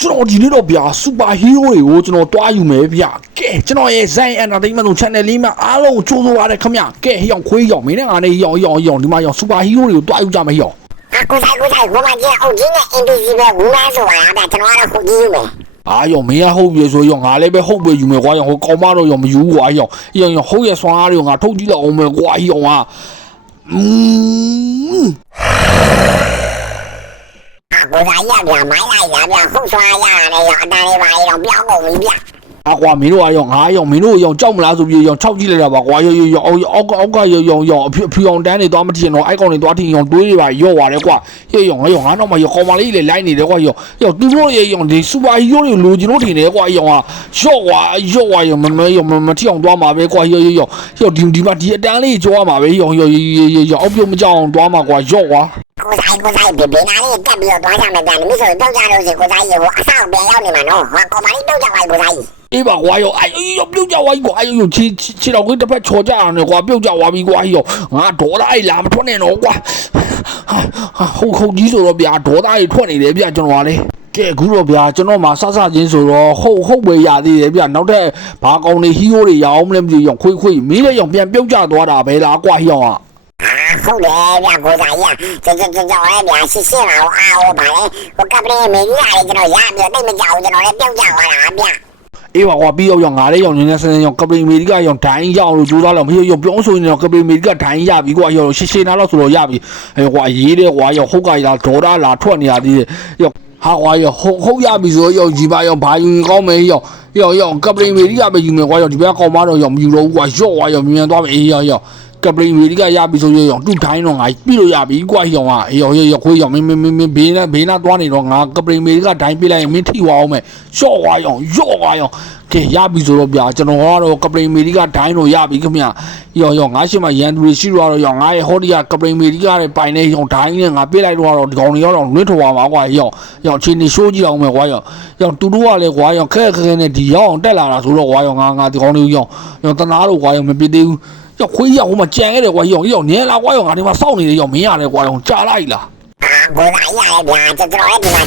ကျွန်တော်ဒီနေ့တော့ဗျာစူပါဟီးရိုးတွေကိုကျွန်တော်တွားယူမယ်ဗျာကဲကျွန်တော်ရဲ့ Zen Entertainment တို့ channel လေးမှာအားလုံးကြိုးစိုးပါတယ်ခင်ဗျကဲဟိအောင်ခွေးရောင်မင်းနဲ့ငါနဲ့ဟိအောင်ဒီမှာရောင်စူပါဟီးရိုးတွေကိုတွားယူကြမယ်ဟိအောင်ကိုဆိုင်ကိုမကြီးအောင်ကြီးနဲ့ invisible ဘူးလားဆိုတာဗျာကျွန်တော်ကတော့ခုကြီးယူမယ်အာရောမင်းရဟုတ်ပြီဆိုရောငါလည်းပဲဟုတ်ပဲယူမယ်ကွာရောဟိုကောင်မတော့ရောမယူကွာရောဟုတ်ရဲ့ဆွမ်းအားတွေငါထုတ်ကြည့်လောက်အောင်မယ်ကွာဟိအောင်ကကိုဆိုင်ရဗျာမိုင်းလိုက်ရဗျာခုဆွားရတယ်ရောအတန်းလေးပါရောပြောင်းကုန်ပြီဗျာကွာမင်းတို့ကရောငါရောမင်းတို့ရောကြောက်မလားဆိုပြီးရော6ကြည့်လိုက်တာပါကွာရောအောက်ကရောအဖြူအောင်တန်းနေသွားမထင်တော့အိုက်ကောင်တွေသွားထင်ရောတွေးတွေပါရော့သွားတယ်ကွာရောငါတော့မှရောကောင်မလေးလေလိုက်နေတယ်ကွာရောသူတို့ရောဒီစူပါဟီးရိုးတွေလိုချင်လို့ထင်တယ်ကွာရောကရော့သွားရောမထီအောင်သွားမှာပဲကွာရောဒီမှာဒီအတန်းလေးကြောရမှာပဲရောအောက်ပြုတ်မကြောက်အောင်သွားမှာကွာရော့သွားကိုဆိုင်ဘေဘေနာလေးတက်ပြီးတော့သွားကြမယ်ဗျာမိဆိုတော့ကြလို့စီကိုဆိုင်ရေဟိုအဆောက်ပြန်ရောက်နေမှာနော်ဟာကောင်မလေးတော့ကြပါကိုဆိုင်အေးပါကွာရောပြုတ်ကြသွားပြီကွာချီတော့ကိုတစ်ဖက်ချော်ကြအောင်လေကွာပြုတ်ကြသွားပြီကွာရောငါဒေါ်သားကြီးလာမထွက်နဲ့တော့ကွာဟုတ်ကြီးဆိုတော့ဗျာဒေါ်သားကြီးထွက်နေတယ်ဗျာကျွန်တော်ကလေကဲအခုတော့ဗျာကျွန်တော်မှဆဆချင်းဆိုတော့ဟုတ်ပဲရသေးတယ်ဗျာနောက်ထပ်ဘာကောင်တွေဟီးရိုးတွေရအောင်မလဲမသိရောခွေးမင်းလည်းရောပြန်ပြုတ်ကြသွားတာပဲလားကွာဟီးရောဟုတ်တယ်ဗျာကိုဆိုင်ရကျွန်တော်လည်းဗျာရှင်းလာအောင်အားဟိုပါလေဟိုကပလေးမေကြီးရတယ်ကျွန်တော်ရပြီးတိတ်မကြောက်ကျွန်တော်လည်းပြုတ်ကြသွားတာဗျာအေးပါကွာပြီးရောငါလည်းရောနေနေစနေရောကပလီအမေရိကရောဒိုင်းရောက်လို့ကြိုးစားလို့မရောပြောင်းဆိုနေတော့ကပလီအမေရိကဒိုင်းရပြီကွာရောရှင်းနာတော့ဆိုတော့ရပြီကွာရေးတယ်ကွာရောဟုတ်ကရဒေါ်လာထွက်နေရသေးတယ်ရောဟာကွာရောဟုတ်ရပြီဆိုရောကြီးပါရောဘာယူကောင်းမယ်ရောကပလီအမေရိကပဲယူမယ်ကွာရောဒီဘက်ကောင်မတော့ရောမယူတော့ဘူးကွာရောမြန်သွားပြီအေးရောကပလီအမေရိကရပြီဆိုရောတူတိုင်းတော့ငါပြီးလို့ရပြီကွာရောကရောခွေးရောမင်းဘေးနာသွားနေတော့ငါကပလီအမေရိကဒိုင်းပေးလိုက်ရင်မင်းထိသွားအောင်မယ်ရော့ရောကဲရပြီဆိုတော့ဗျာကျွန်တော်ကတော့ကပလီအမေရိကဒိုင်းတော့ရပြီခင်ဗျရောငါရှိမှရန်သူတွေရှိတော့ရောငါရဲ့ဟောဒီကကပလီအမေရိကရဲ့ပိုင်နေရောဒိုင်းနဲ့ငါပေးလိုက်တော့ဒီကောင်တွေရောလွှင့်ထွက်သွားမှာကွာရောချင်းနေရှိုးကြည့်အောင်မယ်ကွာရောတူတူကလည်းကွာရောခဲနဲ့ဒီရောအောင်တက်လာတာဆိုတော့ကွာရောငါဒီကောင်တွေရောတနာတော့ကွာရောမပြစ်သေးဘူး要回家我们捡来的我要年了我要俺他妈少你的要没呀的我要加来了。不然呀的这这来地方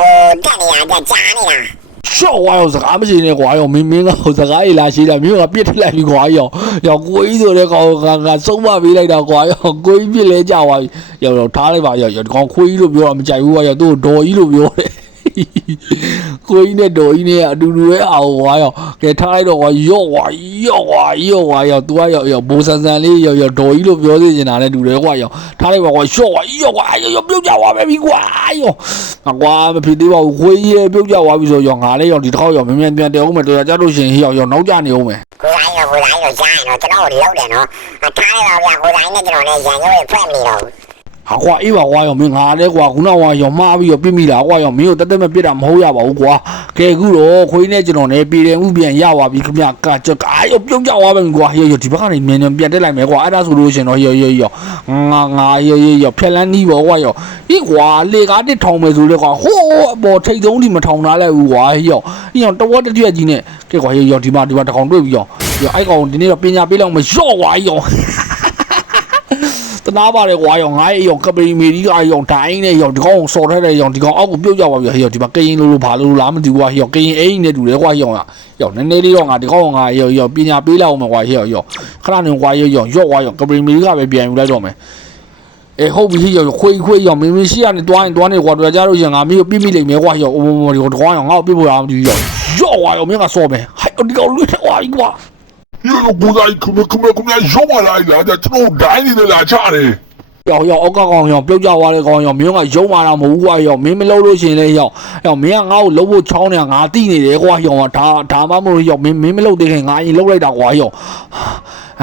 哦，这里呀在家里啦。少我要是俺们现在我要明个后是俺一来些了，明个别出来的我要贵多的俺手把回来的我要贵别来家我要他的吧要讲贵都比我们家有我要多多一路比我的。ကိုင်းနဲ့တော်ကြီးနဲ့အတူတူပဲအောင်ွားရောကဲထားလိုက်တော့ရော့ွာရောသူကရောဘိုးဆန်လေးရောတော်ကြီးလို့ပြောသေးနေတာနဲ့တူတယ်ကွာရောထားလိုက်ပါကွာရော့ွာရောပြုတ်ကြသွားပဲပြီကွာရောကွာမဖြစ်သေးပါဘူးခွေးကြီးပြုတ်ကြသွားပြီဆိုရောငါလည်းရောဒီတစ်ခေါက်ရောမြန်ပြန်တယ်အောင်မယ်တော်ကြလို့ရှင်ရောနောက်ကျနေအောင်မယ်ကိုဆိုင်ရောကြားရင်တော့ကျွန်တော်တို့လောက်တယ်နော်ထားလိုက်ပါဗျာကိုဆိုင်နဲ့ကျွန်တော်လည်းရန်ရုံးရဲ့ဖွဲ့မနေတော့ကွာအေးပါကွာရောမင်းငါလည်းကွာခုနကရောမှားပြီးတော့ပြစ်မိတာကွာရောမင်းတို့တက်မပြစ်တာမဟုတ်ရပါဘူးကွာကဲအခုတော့ခွေးနဲ့ကျွန်တော်လည်းပြည်တယ်ဥပြန်ရပါပြီခင်ဗျကရောပြုတ်ကြသွားပြီကွာရောဒီဘက်ကနေမြန်ပြန်တက်လိုက်မယ်ကွာအဲ့ဒါဆိုလို့ရှင်တော့ရောငါရောဖြက်လန်းနီးပေါ့ကွာရောဒီကွာလေကားတစ်ထောင်မယ်ဆိုလေကွာဟိုးအပေါ်ထိတ်ဆုံးဒီမထောင်ထားလိုက်ဘူးကွာရောတဝက်တစ်ပြက်ကြီးနဲ့ကဲကွာရောဒီမှာတစ်ကောင်တွေ့ပြီရောအဲ့ကောင်ဒီနေ့တော့ပညာပေးလောက်မရော့ကွာရောတနာပါတယ်ကွာရောငါရောကပလီမေဒီကရောဒိုင်းနဲ့ရောဒီကောင်စော်ထားတဲ့ရောဒီကောင်အောက်ကိုပြုတ်ကြပါပြီရောဒီမှာကရင်လိုဘာလို့လားမသိဘူးကွာရောကရင်အိမ်နဲ့တူတယ်ကွာရောနည်းနည်းလေးတော့ငါဒီကောင်ငါရောပညာပေးလောက်အောင်ကွာရောခဏနေကွာရောကွာရောကပလီမေဒီကပဲပြန်ယူလိုက်တော့မယ်ဟုတ်ပြီရောခွေးရောမင်းရှိရနေတွားနေကွာတော်ကြလို့ရင်ငါမျိုးပြစ်မိလိမ့်မယ်ကွာရောဒီကောင်ရောငါ့ကိုပြစ်ဖို့ရအောင်ဒီရောကွာရောမင်းကစော်မယ်ဟဲ့ဒီကောင်လွတ်သွားပြီကွာ又不在，可能又来了，这这种干你的来查的。要我刚刚要表家话的讲要，明个有嘛啦冇话要，明老多钱嘞要明我老母炒呢牙底呢的话要他妈冇要明老的个牙医老来的话要。要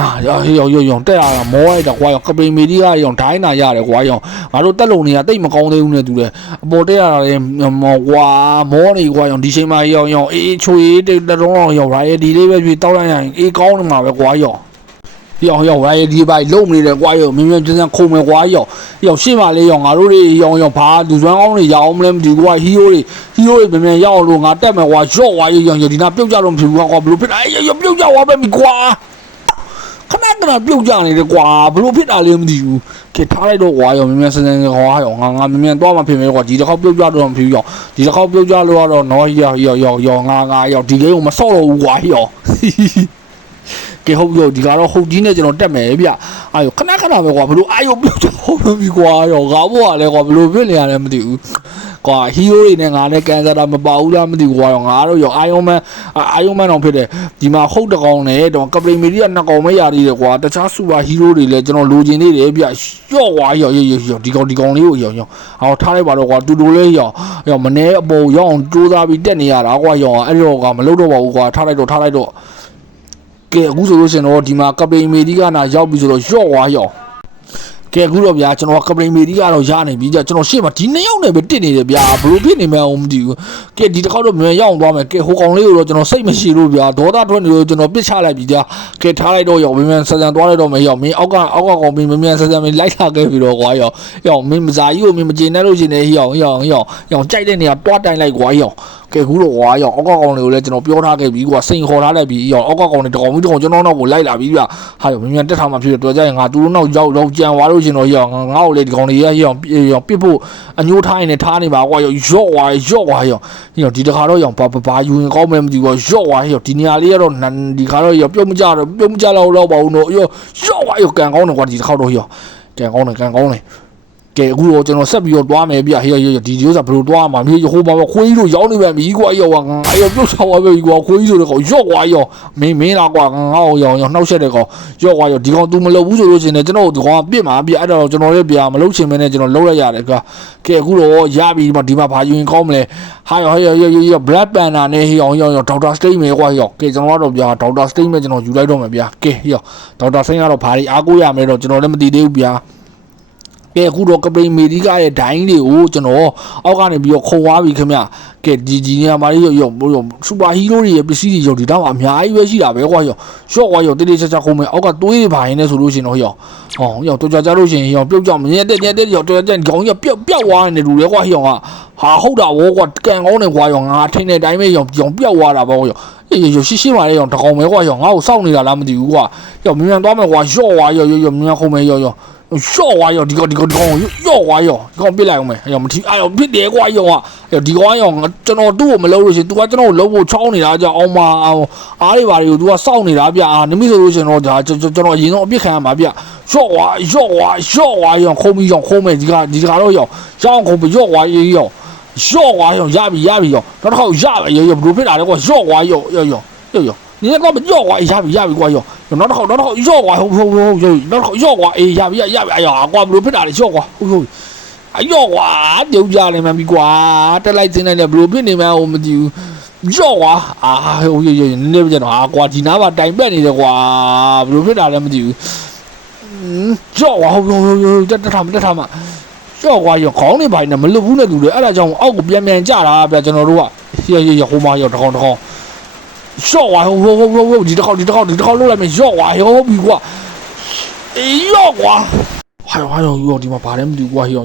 တဲ့အားမောလိုက်တာကွာရောကပလီမီဒီကရောဒိုင်းနာရတယ်ကွာရောငါတို့တက်လုံနေတာတိတ်မကောင်းသေးဘူးနဲ့တူတယ်အပေါ်တဲ့အားလည်းကွာမောနေကွာရောဒီချိန်မှာရောအေးချွေတတော်ရောရာရဲ့ဒီလေးပဲပြီးတောက်လိုက်ရင်အေးကောင်းနေမှာပဲကွာရောရာရဲ့ဒီပိုင်လုံးနေတယ်ကွာရောမြင်းကျန်းခုံမယ်ကွာရောရှေ့မှာလေးရောငါတို့တွေရောဘာလူစွမ်းကောင်းတွေရအောင်မလဲမသိဘူးကွာဟီးရိုးတွေမြန်ရောက်လို့ငါတက်မယ်ကွာရော့ွာရောဒီနာပြုတ်ကြတော့မဖြစ်ဘူးကွာဘလို့ဖြစ်တာရောပြုတ်ကြသွားပဲမိကွာခဏ ပြုတ်ကြနေတယ်ကွာဘလို့ဖြစ်တာလဲမသိဘူးကဲထားလိုက်တော့ကွာရောမြန်မြန်စစဟောရောငါမြန်မြန်သွားမှဖြစ်မယ်ကွာဒီတစ်ခေါက်ပြုတ်ကြတော့မဖြစ်ရောဒီတစ်ခေါက်ပြုတ်ကြလို့ကတော့နော်ရောငါရောဒီကိန်းကိုမဆော့တော့ဘူးကွာရောကဲဟုတ်ရောဒီကတော့ဟုတ်ကြီးနဲ့ကျွန်တော်တက်မယ်ဗျအာရောခဏပဲကွာဘလို့အာယုပြုတ်ကြဟုတ်ပြီကွာရောငါဘောကလည်းကွာဘလို့ဖြစ်နေရလဲမသိဘူးကွာဟီးရိုးတွေနဲ့ငါနဲ့ကန်ဆာတာမပါဘူးလားမသိဘူးကွာရောငါတို့ရောအာယုံမန်တော့ဖြစ်တယ်ဒီမှာဟုတ်တကောင်နဲ့တော့ကပလီမီဒီယာနှစ်ကောင်မရသေးတယ်ကွာတခြားစူပါဟီးရိုးတွေလည်းကျွန်တော်လိုချင်နေတယ်ဗျရော့ကွာရောဒီကောင်လေးကိုရောအော်ထားလိုက်ပါတော့ကွာတူတူလေးရောမနေအပေါ်ရောအောင်ကြိုးစားပြီးတက်နေရတာကွာရောအဲ့တော့ကမလုပ်တော့ပါဘူးကွာထားလိုက်တော့ကဲအခုဆိုလို့ရှင်တော့ဒီမှာကပလီမီဒီယာနာရောက်ပြီဆိုတော့ရော့ကွာရောကဲအခုတော့ဗျာကျွန်တော်ကပလီမီဒီကတော့ရနေပြီကြာကျွန်တော်ရှေ့မှာဒီ2ယောက်နဲ့ပဲတစ်နေတယ်ဗျာဘလို့ဖြစ်နေမှန်းမသိဘူးကဲဒီတစ်ခေါက်တော့မြန်ရောက်သွားမယ်ကဲဟိုကောင်လေးကိုတော့ကျွန်တော်စိတ်မရှိလို့ဗျာဒေါသထွက်နေလို့ကျွန်တော်ပစ်ချလိုက်ပြီကြာကဲထားလိုက်တော့ရောက်မြန်ဆန်သွားလိုက်တော့မယ်ရောက်မင်းအောက်ကကောင်မင်းမြန်ဆန်မင်းလိုက်လာခဲ့ပြီတော့ကွာရောက်မင်းမစားကြီးကိုမင်းမကျေနပ်လို့ရှင်နေရောက်ကြိုက်တဲ့နေရာတွားတိုင်လိုက်ကွာရောကဲခုတော့ကွာရောအောက်ကကောင်လေးကိုလည်းကျွန်တော်ပြောထားခဲ့ပြီကွာစိန်ခေါ်ထားလိုက်ပြီရောအောက်ကကောင်လေးတကောင်ပြီးတကောင်ကျွန်တော်နောက်ကိုလိုက်လာပြီဗျာဟာရောမြန်တက်ထားမှဖြစ်တော့ကြရင်ငါသူတို့နောက်ရောက်ကြံသွားလို့ရှင်တော့ရောငါ့ကိုလေဒီကောင်လေးရောပစ်ဖို့အညိုးထားရင်လည်းထားနေပါကွာရောရော့ွာရောဒီတခါတော့ရောဘာယူရင်ကောင်းမယ်မသိဘူးရော့ွာရောဒီနေရာလေးကတော့ဒီခါတော့ရောပြုတ်မကြတော့ပါဘူးတော့ရော့ွာရောကန်ကောင်းတယ်ကွာဒီတခါတော့ရောကန်ကောင်းတယ်ကဲအခုတော့ကျွန်တော်ဆက်ပြီးတော့တွားမယ်ဗျဟေးဒီဥစ္စာဘယ်လိုတွားမှာမြေဟိုမှာခွေးကြီးတို့ရောက်နေပြန်ပြီကွာရောငါရောပြုတ်ချောက်ပြီကွာခွေးကြီးတို့တော့ရော့ကွာရောမင်းလာကွာငါ့ကိုရောနှောက်ရက်တယ်ကောရော့ကွာရောဒီကောင် तू မလုပ်ဘူးဆိုလို့ရှိရင်ကျွန်တော်ဒီကောင်ကပြစ်မှာပြအဲ့တော့ကျွန်တော်လည်းဗျာမလုပ်ချင်မင်းနဲ့ကျွန်တော်လုပ်လိုက်ရတယ်ကွာကဲအခုတော့ရပြီဒီမှာဘာယူရင်ကောင်းမလဲဟာရော Black Panther နဲ့ဟေးရောဒေါက်တာစတိတ်မယ်ကွာရောကဲကျွန်တော်ကတော့ဗျာဒေါက်တာစတိတ်မယ်ကျွန်တော်ယူလိုက်တော့မယ်ဗျာကဲရောဒေါက်တာစိန်ကတော့ဘာတွေအားကိုးရမယ်တော့ကျွန်တော်လည်းမသိသေးဘူးဗျာကဲအခုတော့ကပလီမီဒီကရဲ့ဒိုင်းတွေကိုကျွန်တော်အောက်ကနေပြီးတော့ခုံသွားပြီခင်ဗျကဲဒီနေရာမှာရောစူပါဟီးရိုးတွေရဲ့ပစ္စည်းတွေရောဒီတော့အများကြီးပဲရှိတာပဲကွာရော့ကွာရောတေးချာခုံမယ်အောက်ကသွေးတွေပါရင်လည်းဆိုလို့ရှိရင်တော့ရောတော်ကြလို့ရှိရင်ရောပြုတ်ကြမင်းတက်ရောတော်ကြခေါင်းကြီးပျောက်သွားနေတယ်လူလေကွာရောကဟာဟုတ်တာဗောကွာကန်ကောင်းနေကွာရောငါထင်းတဲ့အတိုင်းပဲရောပျောက်သွားတာဗောရောရှိပါလေရောတကောင်ပဲကွာရောငါ့ကိုစောင့်နေတာလားမသိဘူးကွာရောမြန်သွားမယ်ကွာရော့ွာရောမြန်ခုံမယ်ရောရော့ွာရောဒီကောင်ရော့ွာရောဒီကောင်ပြစ်လိုက်အောင်မယ်ရောမထီရောပြစ်တယ်ကွာရောဒီကောင်ရောကျွန်တော်သူ့ကိုမလုပ်လို့ရှင် तू ကကျွန်တော်ကိုလုံးဖို့ချောင်းနေတာကြောင့်အောင်မအားတွေပါတွေကို तू ကစောင့်နေတာဗျာနမိဆိုလို့ရှင်တော့ဒါကျွန်တော်အရင်ဆုံးအပြစ်ခံရမှာဗျရော့ွာရောခုံးပြီးရောခုံးမယ်ဒီကတော့ရောခုံးပြီးရော့ွာရောရပြီရောနောက်တစ်ခေါက်ရပါရောဘယ်လိုဖြစ်တာလဲကွာရော့ွာရော你那个要我一下比过哟，那好要我那好要我一下比哎呀，我不如别打的要我，要我丢家里面比瓜，这来进来的不如别里面我们就要我啊，那边的瓜地哪把带变你的瓜，不如别打的么就，要我这他们。要我要讲你吧，那么路不能路的，那种奥古边边价啦，别讲那路啊，也好嘛，要这好。笑话，你这好，路来没笑话，要比过，要我，还有地方把人比过，要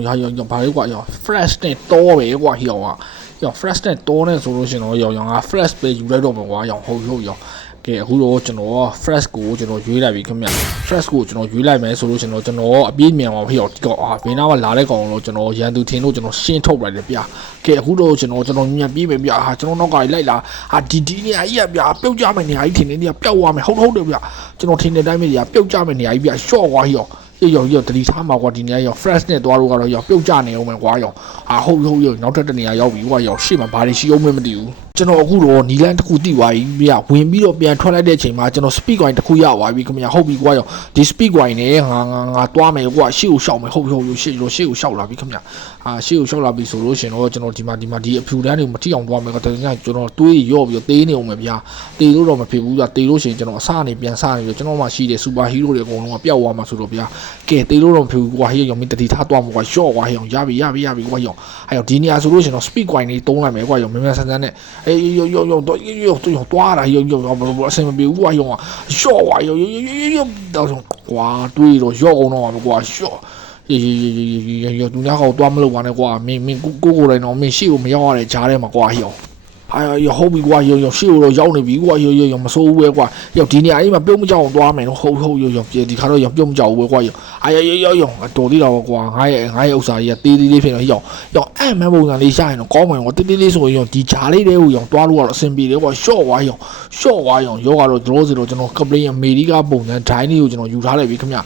把人过要 ，fresh 呢多呗过要 fresh 呢多呢，所以说要fresh 被ယူလိုက်တော့မှာကွာ要好。ကဲအခုတော့ကျွန်တော် fresh ကိုကျွန်တော်ရွေးလိုက်ပြီခင်ဗျ fresh ကိုကျွန်တော်ရွေးလိုက်မယ်ဆိုလို့ကျွန်တော်အပြည့်မြန်အောင်ဖြစ်အောင်ဒီကောင်ဘေးနားကလာတဲ့ကောင်လို့ကျွန်တော်ရန်သူထင်လို့ကျွန်တော်ရှင်းထုတ်လိုက်တယ်ဗျာကဲအခုတော့ကျွန်တော်မြန်ပြေးမယ်ဗျာကျွန်တော်နောက်ကလိုက်လာဒီနေရာကြီးကဗျာပြုတ်ကြမယ်နေရာကြီးထင်နေနေပျောက်သွားမယ်ဟုတ်တယ်ဗျာကျွန်တော်ထင်တဲ့အတိုင်းပဲဗျာပြုတ်ကြမယ်နေရာကြီးဗျာရှော့သွားရောတတိထားမှာကွာဒီနေရာရော fresh နဲ့သွားလို့ကတော့ရောပြုတ်ကြနေအောင်မယ်ကွာရောဟုတ်နောက်ထပ်တနေရာရောက်ပြီကွာရောရှေ့မှာဘာတွေရှိအောင်မသိဘူးကျွန်တော်အခုတော့နီလန်တစ်ခုတိသွားပြီဗျဝင်ပြီးတော့ပြန်ထွက်လိုက်တဲ့အချိန်မှာကျွန်တော် speed coin တစ်ခုရသွားပြီခင်ဗျဟုတ်ပြီကွာရောဒီ speed coin နဲ့ငါသွားမယ်ကွာရှေ့ကိုရှောက်မယ်ဟုတ်ရှေ့ကိုရှောက်လာပြီခင်ဗျရှေ့ကိုရှောက်လာပြီဆိုလို့ရှင်တော့ကျွန်တော်ဒီမှာဒီအဖြူတန်းတွေကိုမထိအောင်သွားမယ်ကတော့ကျွန်တော်တွေးရော့ပြီးသေးနေအောင်မယ်ဗျာတေလို့တော့မဖြစ်ဘူးဗျာတေလို့ရှင်ကျွန်တော်အစနေပြန်စနေပြီကျွန်တော်မှရှိတယ် super hero တွေအကုန်လုံးကပျောက်သွားမှာဆိုတော့ဗျာကဲတေလို့တော့မဖြစ်ဘူးကွာဟေးရောမင်းတတိထားသွားမှာကွာရှော့ကွာဟေးရပြီကွာရောဒီနေရာဆိုလို့ရှင်တော့ speed coin တွေတုံးလိုက်မယ်ကွာရောမြန်ဆန်းနဲ့要抓了，要不什么别我用啊，笑话要到时候瓜对了，笑我弄瓜笑，要人家好多没有玩的瓜，明过来喏，明笑没要来加的嘛瓜笑。ဟုတ်ပြီကွာရောရှေ့ကိုတော့ရောက်နေပြီကွာရောမစိုးဘူးပဲကွာရောဒီနေရာလေးမှာပြုံးမကြောက်အောင်သွားမယ်နော်ဟုတ်ရောဒီခါတော့ရောပြုံးမကြောက်ဘူးပဲကွာရောတော်သေးတော့ကွာငါရဲ့ဥစ္စာကြီးကတေးသေးလေးဖြစ်တော့ရောအဲ့မှန်ပုံစံလေးရှာရင်တော့ကောင်းမယ်ကွာတေးလေးဆိုရင်ရောဒီဂျာလေးတွေကိုရောတွားလို့ကတော့အဆင်ပြေတယ်ကွာရှော့ဝါရောရောကတော့ကျွန်တော်ကပလင်းအမေရိကပုံစံဒိုင်းလေးကိုကျွန်တော်ယူထားလိုက်ပြီခင်ဗျ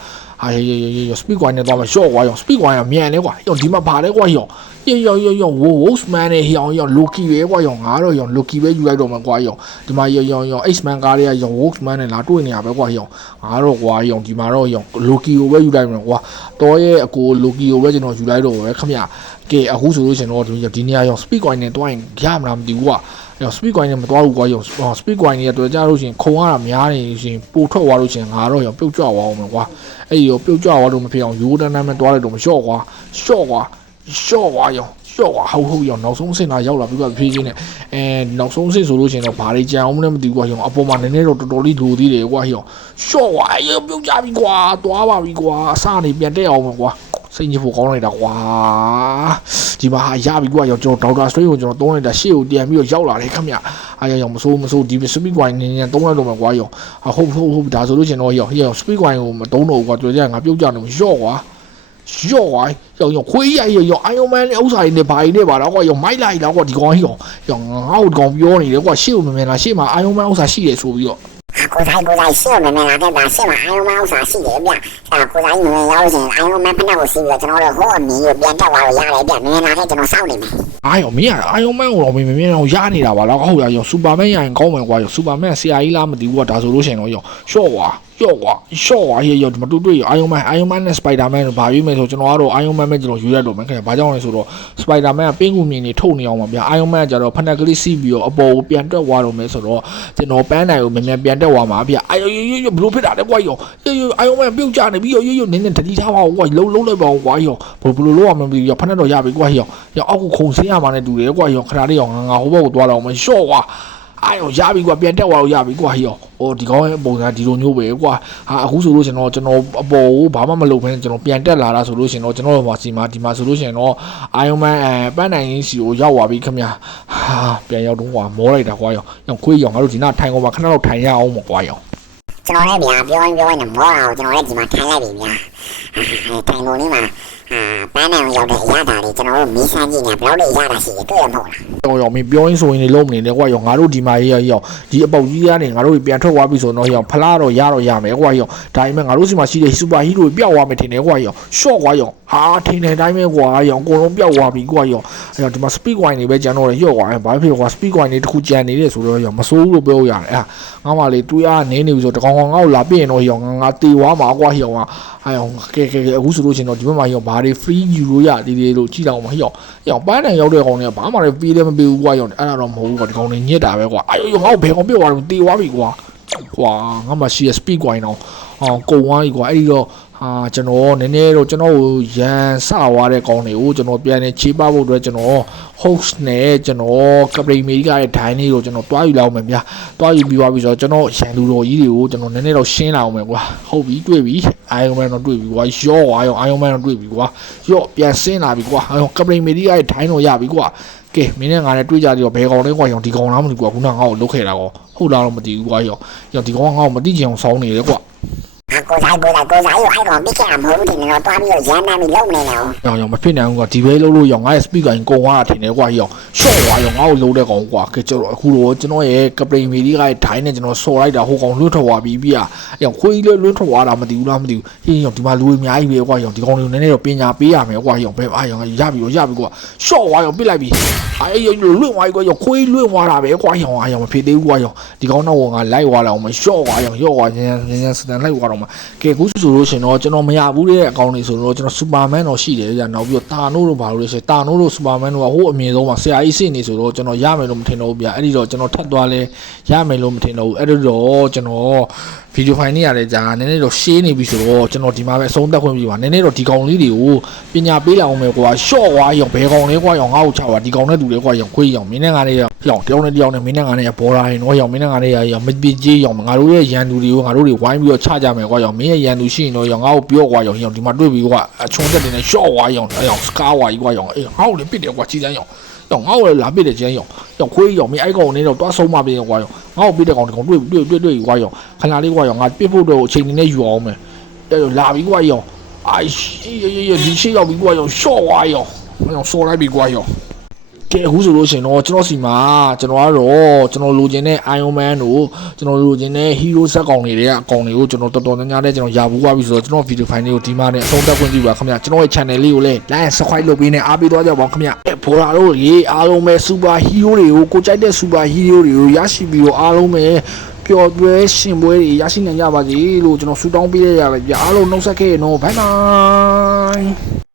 စပီကွိုင်းနဲ့သွားမှာရှော့ကွာရောစပီကွိုင်းကမြန်နေကွာရောဒီမှာပါတယ်ကွာရောဝုတ်စမန်နဲ့ရောလိုကီပဲကွာရောငါတော့ရောလိုကီပဲယူလိုက်တော့မှာကွာရောဒီမှာရောအိတ်မန်ကားတွေကရောဝုတ်စမန်နဲ့လာတွေ့နေရပဲကွာရောငါတော့ကွာရောဒီမှာတော့ရောလိုကီကိုပဲယူလိုက်မှာကွာတော့ရဲ့အကိုလိုကီကိုပဲကျွန်တော်ယူလိုက်တော့ပဲခင်ဗျကဲအခုဆိုလို့ရှင်တော့ဒီနေရာရောစပီကွိုင်းနဲ့တွားရင်ရမလားမသိဘူးကွာရောစပီကွိုင်းနဲ့မတွားဘူးကွာရောစပီကွိုင်းနဲ့တွေ့ကြလို့ရှင်ခုံရတာများနေရှင်ပို့ထွက်သွားလို့ရှင်ငါတော့ရောပြုတ်ကြွသွားအောင်ကွာအဲ့ဒီရောပြုတ်ကြွသွားလို့မဖြစ်အောင်ယူတန်းတန်းနဲ့တွားလိုက်တော့မလျှော့ကွာရှော့ကွာဟုတ်ရောနောက်ဆုံးအဆင့်လာရောက်လာပြီးတော့ဖြည်းဖြည်းနဲ့နောက်ဆုံးအဆင့်ဆိုလို့ရှိရင်တော့ဘာတွေကြံအောင်မလဲမသိဘူးကွာရောအပေါ်မှာနည်းနည်းတော့တော်တော်လေးလိုသေးတယ်ကွာရောရှော့ကွာပြုတ်ကြပြီကွာသွားပါပြီကွာအစနေပြန်တက်အောင်ကွာစိတ်ညစ်ဖို့ကောင်းလိုက်တာကွာဒီမှာရပြီကွာရောကျွန်တော်ဒေါက်တာစထရိတ်ကိုကျွန်တော်သုံးလိုက်တာရှေ့ကိုပြန်ပြီးတော့ရောက်လာတယ်ခင်ဗျအားရောမစိုးဒီစပီကွိုင်းနေသုံးလိုက်တော့မှာကွာရောဟုတ်ဒါဆိုလို့ရှင်တော့ရောစပီကွိုင်းကိုမသုံးတော့ဘူးကွာတွေ့ကြငါပြုတ်ကြတယ်ရော့ကွာရောခွေးရောအိုင်ယွန်မန်နဲ့ဥစ္စာတွေနဲ့ဘာတွေနဲ့ပါတော့ကွာရောမိုက်လိုက်တော့ကွာဒီကောင်ကြီးရောငါ့ကိုဒီကောင်ပြောနေတယ်ကွာရှေ့ကိုမမြင်လားရှေ့မှာအိုင်ယွန်မန်ဥစ္စာရှိတယ်ဆိုပြီးတော့ကိုယ်တိုင်ရှေ့မမြင်လာတဲ့ဒါရှေ့မှာအိုင်ယွန်မန်ဥစ္စာရှိတယ်ဗျအဲ့ကိုယ်တိုင်မြင်ရောက်လို့ရှိရင်အိုင်ယွန်မန်ဖက်ကိုစီးပြီးတော့ကျွန်တော်တို့ဟိုအမီကိုပြန်တက်သွားလို့ရတယ်ဗျမြင်လာတဲ့ကျွန်တော်စောင့်နေမယ်ရောမင်းအိုင်ယွန်မန်ကိုတော့မမြင်အောင်ရနေတာပါလားဟုတ်လားရောစူပါမန်ရရင်ကောင်းမယ်ကွာရောစူပါမန်ဆရာကြီးလားမသိဘူးကွာဒါဆိုလို့ရှိရင်တော့ရောရှော့ကွာရောဒီမတူတွေ့ရောအိုင်ယွန်မန်နဲ့စပိုက်ဒါမန်တို့ဘာရွေးမယ်ဆိုကျွန်တော်ကတော့အိုင်ယွန်မန်ပဲကျွန်တော်ယူရတော့မယ်ခင်ဗျာဘာကြောင့်လဲဆိုတော့စပိုက်ဒါမန်ကပင်းကူမြင်နေထုတ်နေအောင်ပါဗျာအိုင်ယွန်မန်ကကြတော့ဖနက်ကလေးစီးပြီးတော့အပေါ်ကိုပြန်တက်သွားတော့မယ်ဆိုတော့ကျွန်တော်ပန်းနိုင်ကိုမြန်ပြန်တက်သွားမှာဗျာဘလို့ဖြစ်တာလဲကွာရောအိုင်ယွန်မန်ပြုတ်ကြနေပြီးရောနင်းတတိထားပါကွာလုံးလိုက်ပါကွာရောဘလို့လို့ရမှမသိရောဖနက်တော့ရပြီကွာရောအောက်ကိုခုံဆင်းရမှာနဲ့တူတယ်ကွာရောခဏလေးရောငါဟိုဘက်ကိုသွားတော့မရှော့ကွာရောရပြီကွာပြန်တက်သွားလို့ရပြီကွာရောဒီကောင်းရဲ့ပုံစံဒီလိုမျိုးပဲကွာအခုဆိုလို့ရှင်တော့ကျွန်တော်အပေါ်ကိုဘာမှမလုပ်ဘဲကျွန်တော်ပြန်တက်လာတာဆိုလို့ရှင်တော့ကျွန်တော်ဒီမှာဆိုလို့ရှင်တော့အိုင်ယွန်မန်ပန်းနိုင်ရင်းစီကိုရောက်သွားပြီခင်ဗျာပြန်ရောက်တော့ကွာမောလိုက်တာကွာရောခွေးရောငါတို့ဒီနာထိုင်ကုန်မှာခဏတော့ထိုင်ရအောင်ပေါ့ကွာရောကျွန်တော်လည်းဗျာပြောရင်မောအောင်ကျွန်တော်လည်းဒီမှာထိုင်လိုက်ပြီဗျာထိုင်ကုန်လေးမှာပန်းနိုင်ရောက်တဲ့အရာတာတွေကျွန်တော်တို့မီးစမ်းကြည့်နေဘယ်လိုလဲရတာရှိတယ်တွေ့ရမဟုတ်လားရောမင်းပြောရင်းဆိုရင်လည်းလုံးမနေနဲ့ကွာရောငါတို့ဒီမှာရောဒီအပေါက်ကြီးကနေငါတို့ပြန်ထွက်သွားပြီဆိုတော့ရောဖလားတော့ရမယ်ကွာရောဒါပေမဲ့ငါတို့စီမှာရှိတဲ့စူပါဟီးရိုပျောက်သွားမယ်ထင်တယ်ကွာရောရှော့ကွာရောထင်တဲ့အတိုင်းပဲကွာရောအကုန်လုံးပျောက်သွားပြီကွာရောဒီမှာစပီကွိုင်းတွေပဲကျန်တော့ရော့ကွာဘာဖြစ်ကွာစပီကွိုင်းတွေတစ်ခုကျန်နေတယ်ဆိုတော့ရောမစိုးဘူးလို့ပြောရတယ်ငါမှလေတွေးအားနေနေပြီဆိုတကောင်ငါ့ကိုလာပြင်တော့ရောငါတေသွားမှာကွာရောကဲအခုဆိုလို့ရှင်တော့ဒီဘက်မှာရောဘာတွေ free ယူလို့ရသေးတယ်လို့ကြည့်တော့မှာရောပန်းနိုင်ရောက်တဲ့ကောင်တွေကဘာမှလည်းပေးလည်းမပေးဘူးကွာရောအဲ့ဒါတော့မဟုတ်ဘူးကွာဒီကောင်တွေညစ်တာပဲကွာရောငါ့ကိုဘယ်ကောင်ပြုတ်သွားလို့တေသွားပြီကွာငါမှရှိရ speed ကွိုင်းတော့ကုံသွားပြီကွာအဲ့ဒီတော့ကျွန်တော်နည်းနည်းတော့ကျွန်တော်ကိုရန်စသွားတဲ့ကောင်တွေကိုကျွန်တော်ပြန်နေချေပဖို့အတွက်ကျွန်တော် host နဲ့ကျွန်တော်ကပလီအမေရိကရဲ့ဒိုင်းလေးကိုကျွန်တော်တွားယူလောက်မယ်ဗျာတွားယူပြီးသွားပြီဆိုတော့ကျွန်တော်ရန်သူတော်ကြီးတွေကိုကျွန်တော်နည်းနည်းတော့ရှင်းလာအောင်မယ်ကွာဟုတ်ပြီတွေ့ပြီအိုင်ယွန်မန်တော့တွေ့ပြီကွာရော့အိုင်ယွန်မန်တော့တွေ့ပြီကွာရော့ပြန်ဆင်းလာပြီကွာကပလီအမေရိကရဲ့ဒိုင်းတော့ရပြီကွာကဲမင်းနဲ့ငါနဲ့တွေ့ကြတယ်တော့ဘယ်ကောင်လဲကွာရောဒီကောင်လားမသိဘူးကွာခုနကငါ့ကိုလုတ်ခဲ့တာကောဟုတ်လားတော့မသိဘူးကွာရောဒီကောင်ကငါ့ကိုမသိချင်အောင်စောင်းနေတယ်ကွာကိုစားရောအဲ့ကောင်ပြစ်ခဲ့တာမဟုတ်ဘူးတင်တော့တွားပြီးတော့ရန်နာပြီးလုံနေတယ်ရောမဖြစ်နိုင်ဘူးကွာဒီဘဲလုံးလို့ရောငါရဲ့ speaker ကိုကုန်သွားတာထင်တယ်ကွာရောရှော့သွားရောငါ့ကိုလုံးတဲ့ကောင်ကွာကဲကျွန်တော်အခုတော့ကျွန်တော်ရဲ့ကပလီမီဒီကရဲ့ဒိုင်းနဲ့ကျွန်တော်ဆော်လိုက်တာဟိုကောင်လွတ်ထွက်သွားပြီးရောခွေးလွတ်ထွက်သွားတာမသိဘူးလားမသိဘူးဟင်းရောဒီမှာလူအများကြီးပဲကွာရောဒီကောင်လေးနည်းနည်းတော့ပညာပေးရမယ်ကွာရောဘယ်ရောရပြီကွာရှော့သွားရောပစ်လိုက်ပြီရောလွတ်သွားကွာရောခွေးလွတ်သွားတာပဲကွာရောမဖြစ်သေးဘူးကွာရောဒီကောင်တော့ငါလိုက်သွားလောက်မရှော့သွားရော့သွားညံစတန်လိုက်သွားတော့မှာကဲခုဆိုလို့ရှင်တော့ကျွန်တော်မရဘူးတဲ့အကောင့်တွေဆိုတော့ကျွန်တော်စူပါမန်တော့ရှိတယ်ကြာနောက်ပြီးတော့တာနိုးတို့ဘာလို့လဲဆိုတာနိုးတို့စူပါမန်တို့ကဟိုအမြင်ဆုံးမှာဆရာကြီးစစ်နေဆိုတော့ကျွန်တော်ရမယ်လို့မထင်တော့ဘူးဗျအဲ့ဒီတော့ကျွန်တော်ထပ်သွားလဲရမယ်လို့မထင်တော့ဘူးအဲ့တော့ကျွန်တော်ဗီဒီယိုဖိုင်နေရတယ်ကြာနည်းနည်းတော့ရှင်းနေပြီဆိုတော့ကျွန်တော်ဒီမှာပဲအဆုံးသတ်ခွင့်ပြုပါနည်းနည်းတော့ဒီကောင်လေးတွေကိုပညာပေးလိုက်အောင်မယ်ကွာရှော့သွားရောဘယ်ကောင်လဲကွာရောငါ့ကိုချပါဒီကောင်နဲ့တူတယ်ကွာရောခွေးရောမင်းနဲ့ငါနဲ့ရောတယောက်နဲ့မင်းနဲ့ငါနဲ့ဘော်ရာရင်တော့ရောမင်းနဲ့ငါနဲ့ရောမပြစ်ကြီးရောငါတို့ရဲ့ရန်သူတွေကိုငါတို့တွေဝိုင်းပြီးတော့ချကြမယ်ကွာရောမင်းရဲ့ရန်သူရှိရင်တော့ရောငါ့ကိုပြောကွာရောဒီမှာတွေ့ပြီကွာအချုံတက်တင်နဲ့ရှော့သွားရောစကားဝါကြီးကွာရောငါ့ကိုလည်းပစ်တယ်ကွာချီတန်းရော ရောငါ့ကိုလည်းလာပစ်တယ်ကျန်းရောခွေးရောမင်းအဲ့ကောင်နဲ့တော့တွားဆုံးမပြေကွာရောငါ့ကိုပစ်တဲ့ကောင်ဒီကောင်တွေ့ကွာရောခဏလေးကွာရောငါပစ်ဖို့တော့အချိန်နေနဲ့ယူအောင်မယ်ရောလာပြီကွာရောအိုင်ဒီရှိရောက်ပြီကွာရောရှော့ကွာရောဆော်လိုက်ပြီကွာရောကဲအခုဆိုလို့ရှင်တော့ကျွန်တော်စီမှာကျွန်တော်ကတော့ကျွန်တော်လိုချင်တဲ့ Iron Man တို့ကျွန်တော်လိုချင်တဲ့ Hero ဇက်ကောင်တွေတဲ့အကောင်တွေကိုကျွန်တော်တော်တော်များများနဲ့ကျွန်တော်ရာဘူးသွားပြီဆိုတော့ကျွန်တော် video file လေးကိုဒီမှာနဲ့အဆုံးသတ်ခွင့်ပြုပါခင်ဗျာကျွန်တော်ရဲ့ channel လေးကိုလည်း like and subscribe လုပ်ပေးနေအားပေးသွားကြပါဦးခင်ဗျာဘော်လာတို့ရေအားလုံးပဲ super hero တွေကိုကိုကြိုက်တဲ့ super hero တွေကိုရရှိပြီးတော့အားလုံးပဲပျော်ပွဲရှင်ပွဲတွေရရှိနိုင်ကြပါစေလို့ကျွန်တော်ဆုတောင်းပေးရရပါဗျာအားလုံးနှုတ်ဆက်ခဲ့နော် bye bye